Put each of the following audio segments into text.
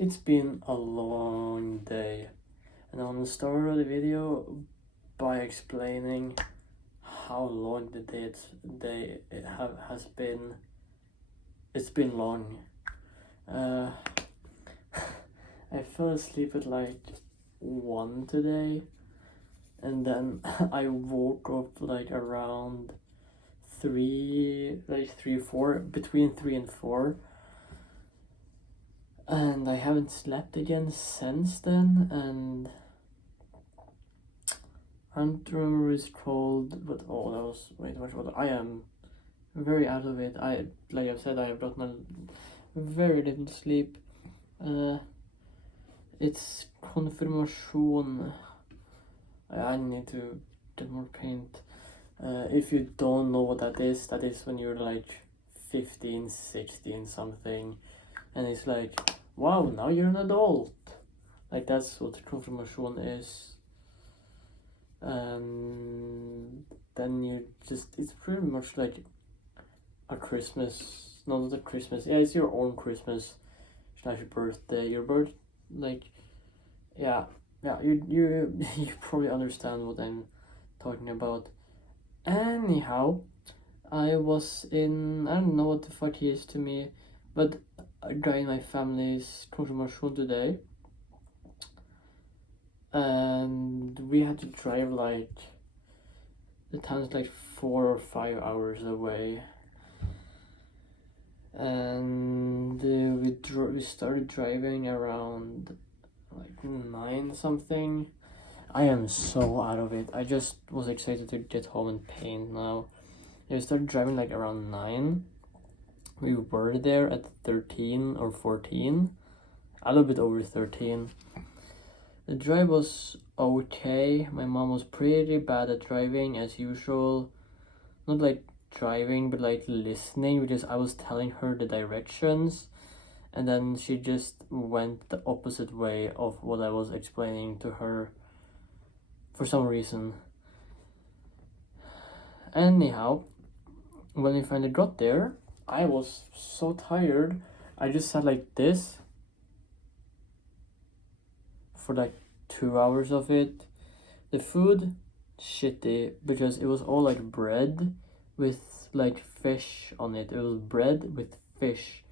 It's been a long day, and I want to start the video by explaining how long the day has been. It's been long. Uh, I fell asleep at like 1 today, and then I woke up like around 3, like 3, 4, between 3 and 4. And I haven't slept again since then, and I don't remember what it's called, but oh, that was way too much. I am very out of it. Like I've said, I have gotten a very little sleep. It's confirmation. I need to get more paint. If you don't know what that is when you're like 15, 16 something, and it's like, wow, now you're an adult. Like that's what confirmation is. And then it's pretty much like a Christmas, not a Christmas, yeah, it's your own Christmas slash birthday, yeah, you you probably understand what I'm talking about. Anyhow, I don't know what the fuck he is to me, but a guy in my family's confirmation today, and we had to drive like, the town's like 4 or 5 hours away, and we started driving around like 9 something. I am so out of it. I just was excited to get home and paint now. We started driving like around 9. We were there at 13 or 14, a little bit over 13. The drive was okay. My mom was pretty bad at driving as usual. Not like driving, but like listening, because I was telling her the directions, and then she just went the opposite way of what I was explaining to her for some reason. Anyhow, when we finally got there, I was so tired. I just sat like this for like 2 hours of it. The food, shitty, because it was all like bread with like fish on it. It was bread with fish,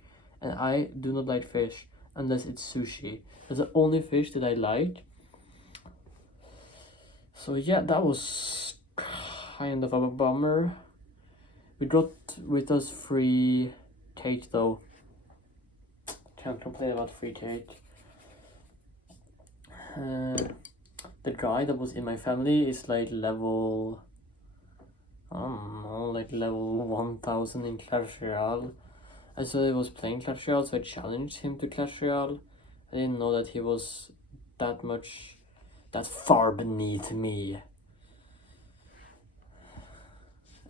and I do not like fish unless it's sushi. That's the only fish that I like. So yeah, that was kind of a bummer. We got with us free cake though. Can't complain about free cake. The guy that was in my family is like level, I don't know, like level 1000 in Clash Royale. I saw he was playing Clash Royale, so I challenged him to Clash Royale. I didn't know that he was that far beneath me.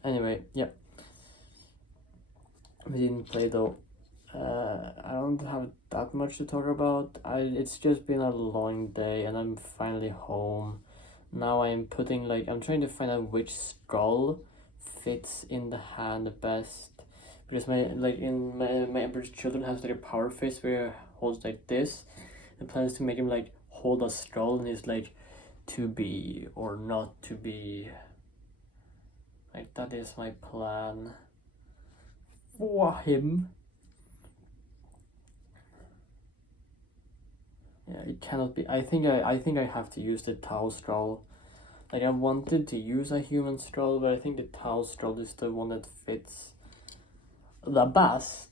Anyway, yeah. We didn't play though. I don't have that much to talk about. It's just been a long day, and I'm finally home. Now I'm trying to find out which skull fits in the hand best, because my Emperor's Children has like a power fist where he holds like this. The plan is to make him like hold a skull, and he's like, to be or not to be. Like that is my plan for him. Yeah, it cannot be. I think I have to use the Tau skull. Like I wanted to use a human skull, but I think the Tau skull is the one that fits the best.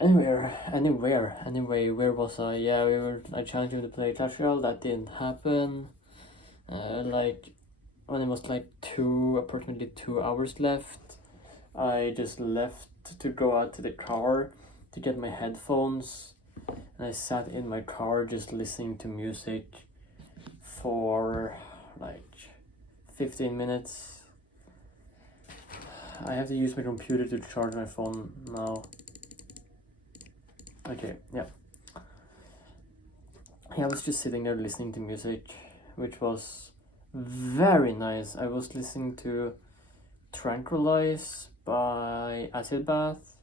Anyway, where was I? Yeah, I challenged him to play Clash Royale. That didn't happen. Like when it was like approximately 2 hours left, I just left to go out to the car to get my headphones, and I sat in my car just listening to music for like 15 minutes. I have to use my computer to charge my phone now. Okay, yeah. I was just sitting there listening to music, which was very nice. I was listening to Tranquilize by Acid Bath,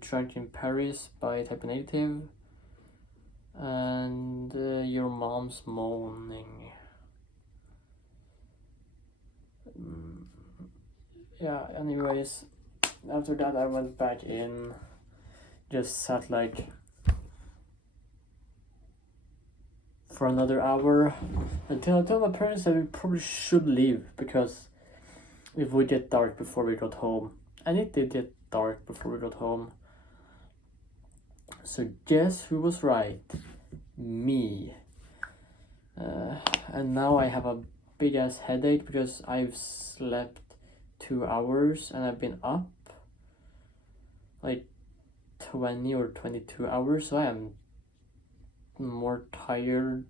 Drunk in Paris by Type Negative, and Your Mom's Moaning. Yeah, anyways, after that I went back in, just sat like for another hour until I told my parents that we probably should leave because it would get dark before we got home. And it did get dark before we got home. So guess who was right? Me. And now I have a big ass headache because I've slept 2 hours and I've been up like 20 or 22 hours, so I am more tired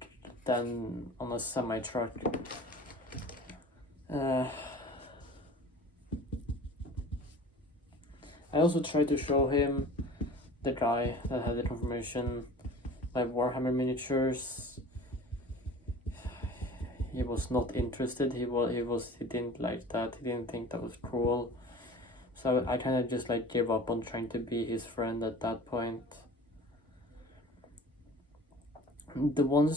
than on a semi-truck. I also tried to show him, the guy that had the confirmation, my Warhammer miniatures. He was not interested. He didn't like that. He didn't think that was cool. So I kind of just like gave up on trying to be his friend at that point. The one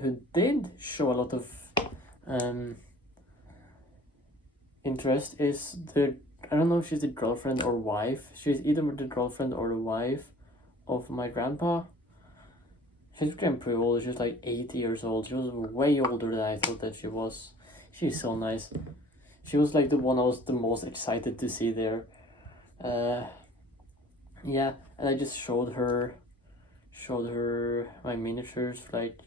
who did show a lot of interest is I don't know if she's the girlfriend or wife. She's either the girlfriend or the wife of my grandpa. She's getting pretty old. She's like 80 years old. She was way older than I thought that she was. She's so nice. She was like the one I was the most excited to see there. Yeah, and I just showed her my miniatures for like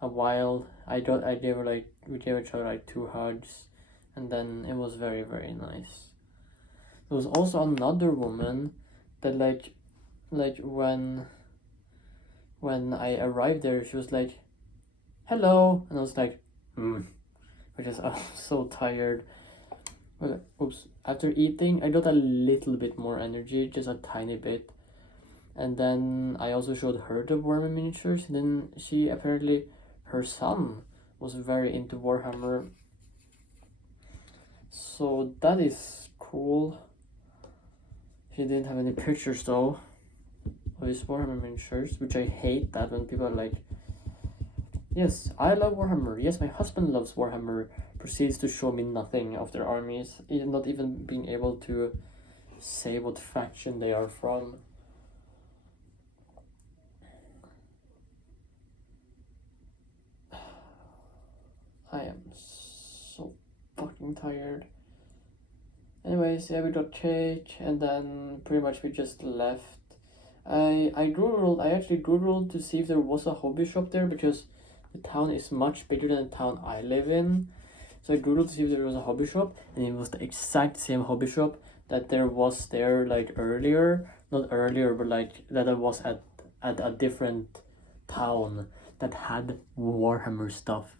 a while. we gave each other like 2 hugs, and then it was very, very nice. There was also another woman that like when I arrived there, she was like, hello, and I was like, because I was so tired. But oops, after eating I got a little bit more energy, just a tiny bit. And then I also showed her the Warhammer miniatures, and then she apparently, her son was very into Warhammer, so that is cool. He didn't have any pictures though of his Warhammer miniatures, which I hate that when people are like, yes, I love Warhammer, yes, my husband loves Warhammer, proceeds to show me nothing of their armies, not even being able to say what faction they are from. I am so fucking tired. Anyways, yeah, we got cake, and then pretty much we just left. I actually googled to see if there was a hobby shop there, because the town is much bigger than the town I live in. So I googled to see if there was a hobby shop, and it was the exact same hobby shop that there was there like earlier. Not earlier, but like that I was at a different town that had Warhammer stuff.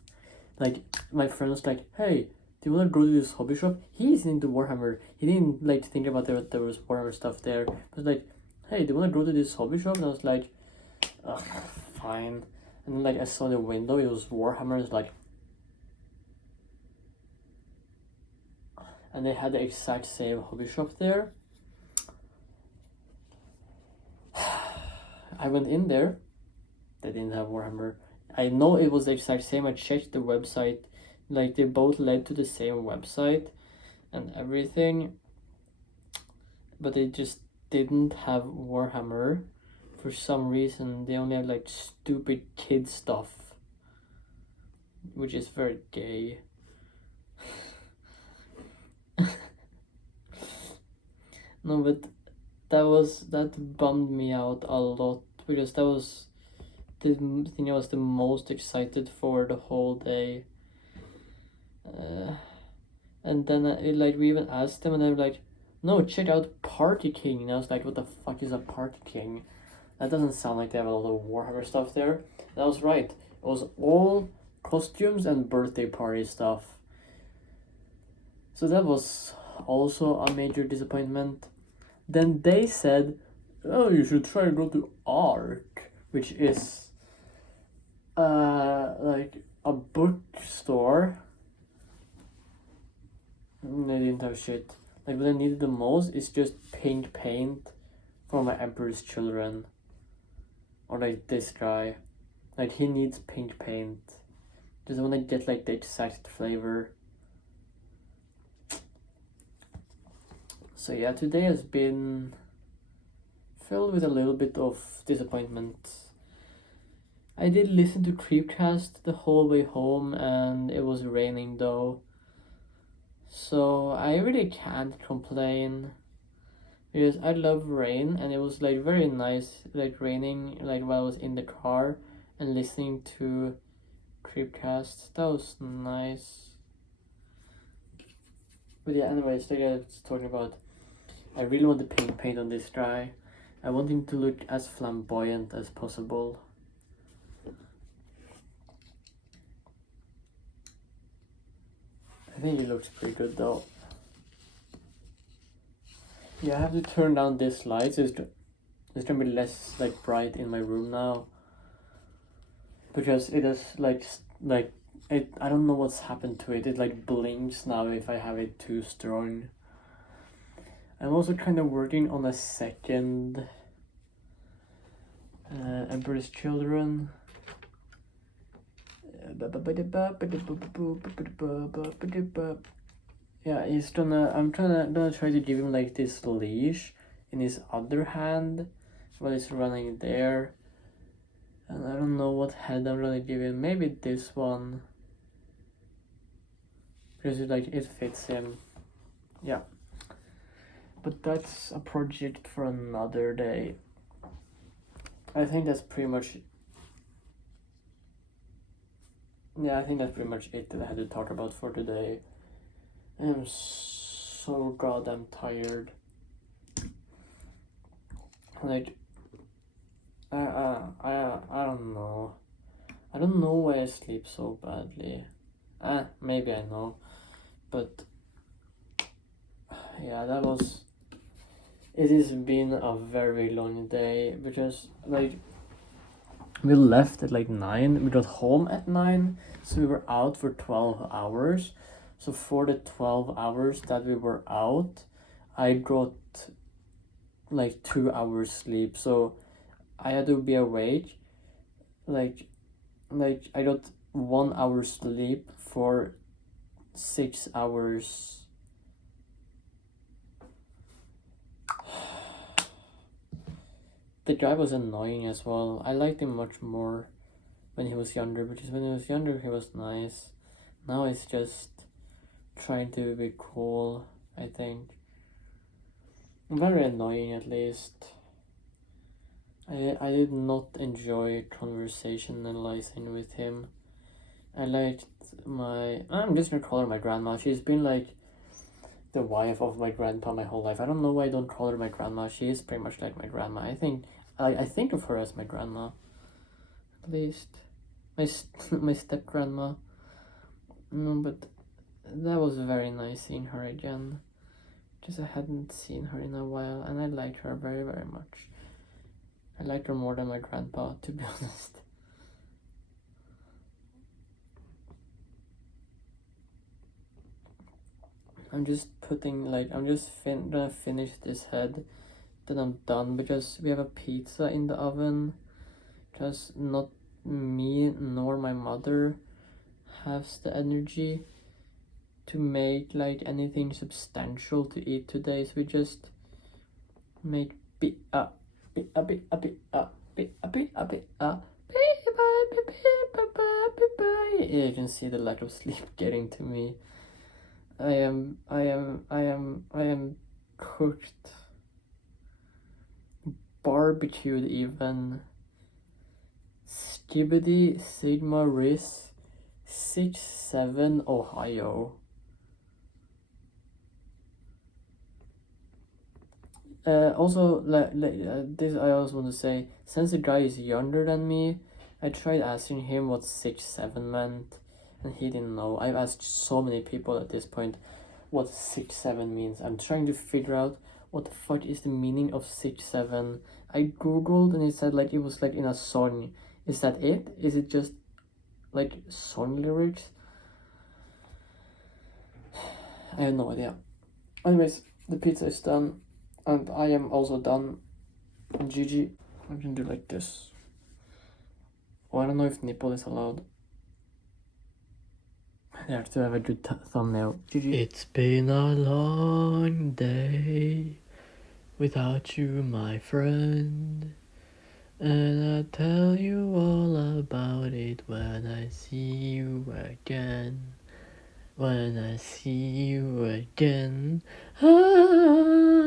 Like, my friend was like, hey, do you want to go to this hobby shop? He's into Warhammer. He didn't like think about there was Warhammer stuff there. But like, hey, do you want to go to this hobby shop? And I was like, ugh, fine. And then like I saw the window, it was Warhammer. It's like, and they had the exact same hobby shop there. I went in there. They didn't have Warhammer. I know it was the exact same. I checked the website. Like, they both led to the same website and everything. But they just didn't have Warhammer. For some reason, they only had like stupid kid stuff, which is very gay. No, but that bummed me out a lot, because that was the thing I was the most excited for the whole day. And then we even asked them, and they were like, no, check out Party King. And I was like, what the fuck is a Party King? That doesn't sound like they have a lot of Warhammer stuff there. And I was right. It was all costumes and birthday party stuff. So that was also a major disappointment. Then they said, oh, you should try to go to ARC, which is like a bookstore. They didn't have shit. Like, what I needed the most is just pink paint for my Emperor's Children, or like this guy, like he needs pink paint. Just want to get like the exact flavor. So yeah, today has been filled with a little bit of disappointment. I did listen to Creepcast the whole way home, and it was raining though. So I really can't complain, because I love rain, and it was like very nice, like raining, like while I was in the car and listening to Creepcast. That was nice. But yeah, anyways, like I was talking about, I really want the pink paint on this guy. I want him to look as flamboyant as possible. I think he looks pretty good though. Yeah, I have to turn down this light, so it's gonna be less like bright in my room now, because it is like it. I don't know what's happened to it. It like blinks now if I have it too strong. I'm also kind of working on a second Emperor's Children. Yeah, I'm gonna try to give him like this leash in his other hand while he's running there. And I don't know what head I'm gonna give him. Maybe this one, because it fits him. Yeah. But that's a project for another day. I think that's pretty much. Yeah, I think that's pretty much it that I had to talk about for today. I'm so goddamn tired. Like, I don't know. I don't know why I sleep so badly. Maybe I know, but yeah, it has been a very long day, because like we left at like 9, we got home at 9, so we were out for 12 hours. So for the 12 hours that we were out, I got like 2 hours sleep, so I had to be awake like I got 1 hour sleep for 6 hours. The guy was annoying as well. I liked him much more when he was younger, because when he was younger he was nice. Now he's just trying to be cool, I think. Very annoying, at least. I did not enjoy conversationalizing with him. I liked I'm just gonna call her my grandma. She's been like the wife of my grandpa my whole life. I don't know why I don't call her my grandma. She is pretty much like my grandma. I think of her as my grandma, at least my step grandma. No, but that was very nice seeing her again, because I hadn't seen her in a while, and I liked her very, very much. I liked her more than my grandpa, to be honest. I'm just gonna finish this head, then I'm done, because we have a pizza in the oven, because not me nor my mother has the energy to make like anything substantial to eat today, so we just make yeah, you can see the lack of sleep getting to me. I am cooked, barbecued even. Skibidi Sigma Riz 6-7 Ohio. Also, this I also want to say, since the guy is younger than me, I tried asking him what 6-7 meant, and he didn't know. I've asked so many people at this point what 6-7 means. I'm trying to figure out what the fuck is the meaning of 6-7. I googled and it said like it was like in a song. Is that it? Is it just like song lyrics? I have no idea. Anyways, the pizza is done, and I am also done. GG. I can do like this. Oh, I don't know if nipple is allowed. I have to have a good thumbnail. GG. It's been a long day without you, my friend. And I'll tell you all about it when I see you again. When I see you again. Ah.